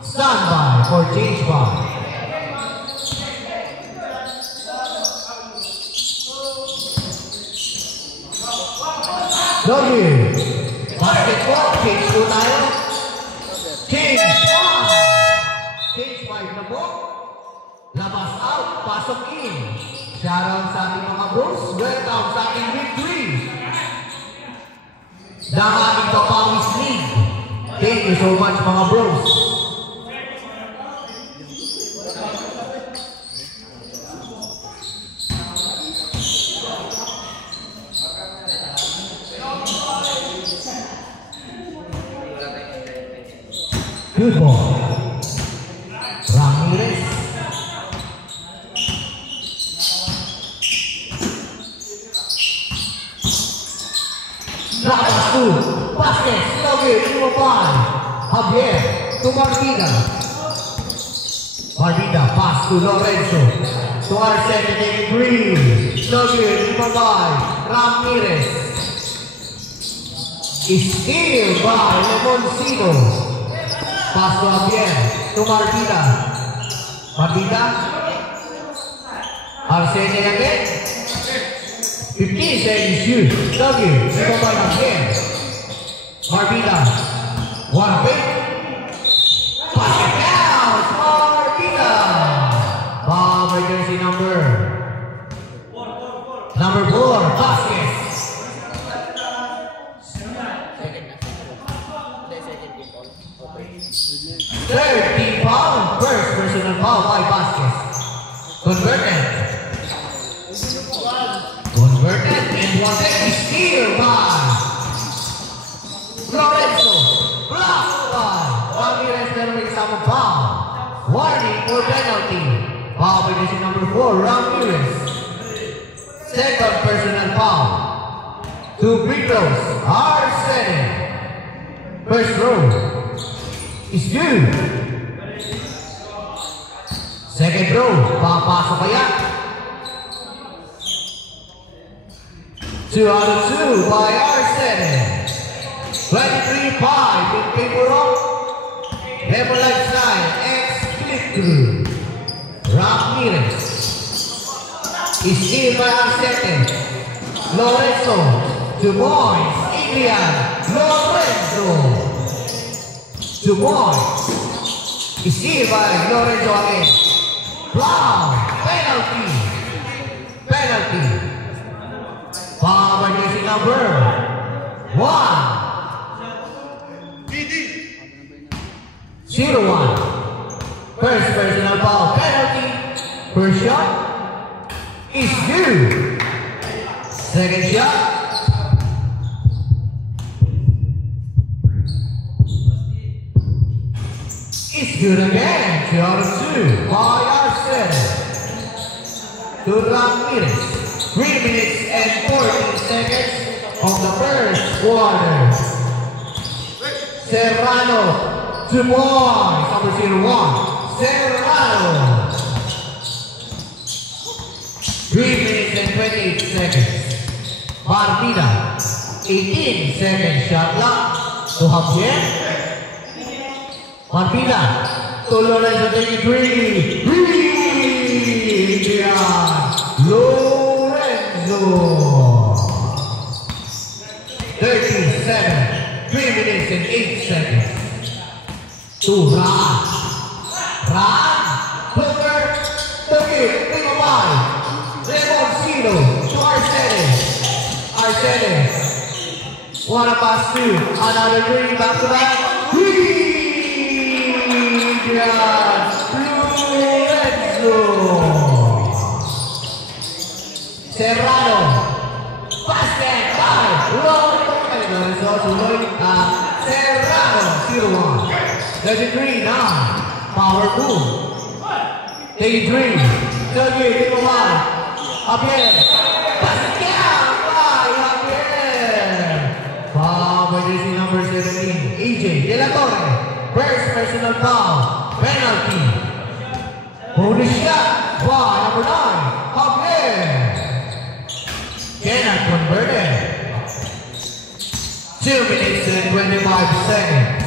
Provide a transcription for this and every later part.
Stand by for change by. Love basketball, change po tayo. Change 5. Change 5 na po. Labas out, pasok in. Shoutout sa ating mga bros. Welcome sa ating victory. Daming Papawis League. Thank you so much mga bros. Good ball. Ramirez. Nakasu. Vasquez. Lagi. Lumaban. Javier. To Marvida. Marvida. Pass to Lorenzo. To Arsene. Taking green. Lagi. Lumaban. Ramirez. Steal by Lemoncino. Pass to Javier, to Marvida. Marvida. Arsene again. 15 seconds shoot. Lagi. Lumaban again. Marvida. One pick. Pass it down. Marvida. Power jersey number 4. Vasquez. 30 pound. First personal foul by Vasquez. Converted. And one is steal by Lorenzo. Blocked by Ramirez. There will be some foul. Warning for penalty. Foul by jersey number 4, Ramirez. Second personal foul. 2 free throws are setting. First row is good. Second row, papasok kaya. 2 out of 2 by Arsene. 23-5 in favor of Herbal Lifestyle X-Split Crew. Ramirez is in by Arsene. Lorenzo, 2 points. Adrian Lorenzo. 2 points. Is here by Lorenzo again. Foul. Penalty. Power jersey number 1. 0-1. First personal foul. Penalty. First shot is good. Second shot is good again. 2 out of 2 by Arsene. To Ramirez. 3 minutes and 14 seconds of the first quarter. Serrano. 2 points. Number 0-1. Serrano. 3 minutes and 28 seconds. Marvida. 18 seconds shot clock to Javier. Marvida. To Lorenzo taking 3. Lorenzo. 37. 3 minutes and 8 seconds. To Ran. Hooker. Tugit. Tingabay. Lemoncino. To Arsene. One pass 2. Another 3. Back to back. Lorenzo. Serrano. Basket by Lorenzo. Serrano. 0-1. 33 now. Power move. 33. 31. Javier. Basket by Javier. Power jersey number 17. AJ De La Torre. First personal foul. Penalty. Bonus shot by number 9. Javier. Cannot convert it. 2 minutes and 25 seconds.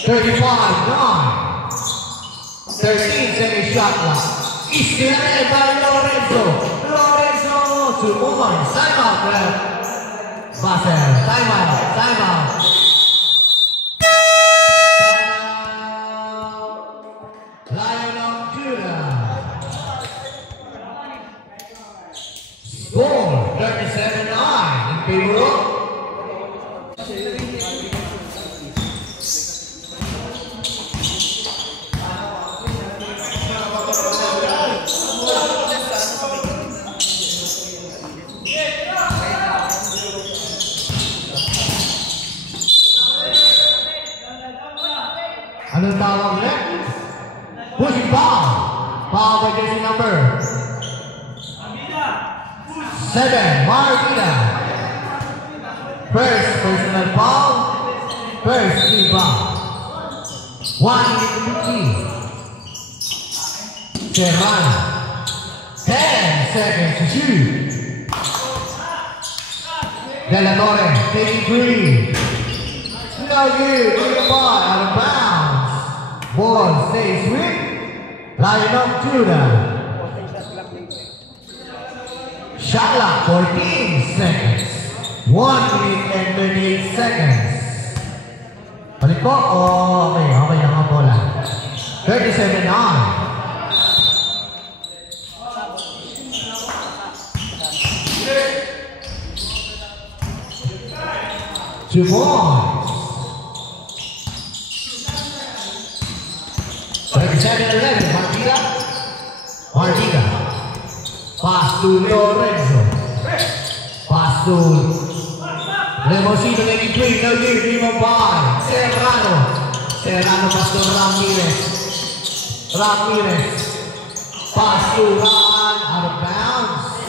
35-9. 13-second shot clock. Istilated by Lorenzo. Lorenzo to on. Timeout, ref. Basel. Timeout. Timeout. Lion of Judah. Score 37-9 in favor of anong tawag ulit? Pushing foul. Foul by jersey number 7, Marvida. First personal foul. First team foul. 1 minute to 15. Serrano. 10 seconds to shoot. De La Torre taking three. No good. Look at the ball out of bounds. Ball stays with Lion of Judah. Shot clock 14 seconds. 1 minute and 38 seconds. Balik po. Oh, okay lang ang bola. 37-9. Two points. 37-11. Marvida. Pass to Lorenzo. Pass to Remosino getting three. No good. Rebound by Serrano. Serrano pass to Ramirez. Pass to Ran. Out of bounds.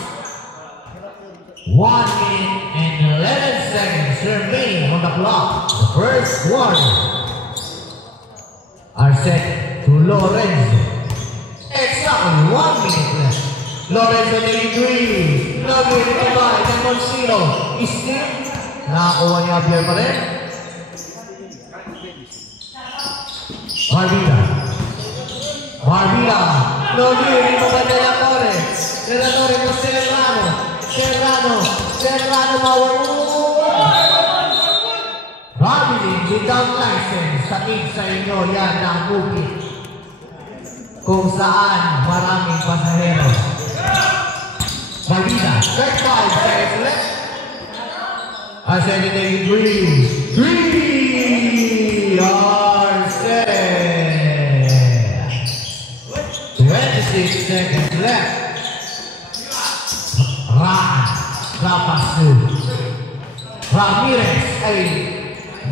1 minute and 11 seconds remaining on the clock. The first quarter are set to Lorenzo. Exactly 1 minute left. Lorenzo taking three. No good. Goodbye. Remosino. Still. Nakakuha niya Pierre pa rin. Marvida. No good. Ito ba De La Torre? De La Torre po Serrano traveling without license. Sakit sa inyo yan ng bukit kung saan maraming pasahero. Marvida. 35 seconds left. Taking three are set. 26 seconds left. Ramirez ay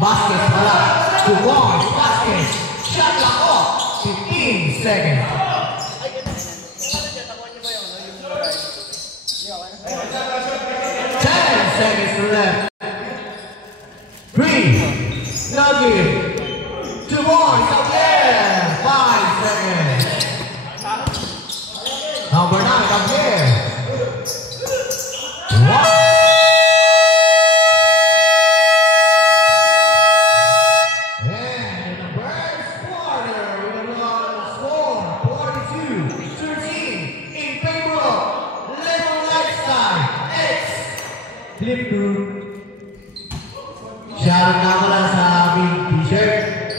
basket pala. To Barnes, basket. Shot clock off. 15 seconds. 10 seconds left. Three. No good. Two more. Up there. 5 seconds. Number 9 up there. Flip to shoutout nga pala sa aming t-shirt.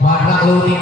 Magna clothing.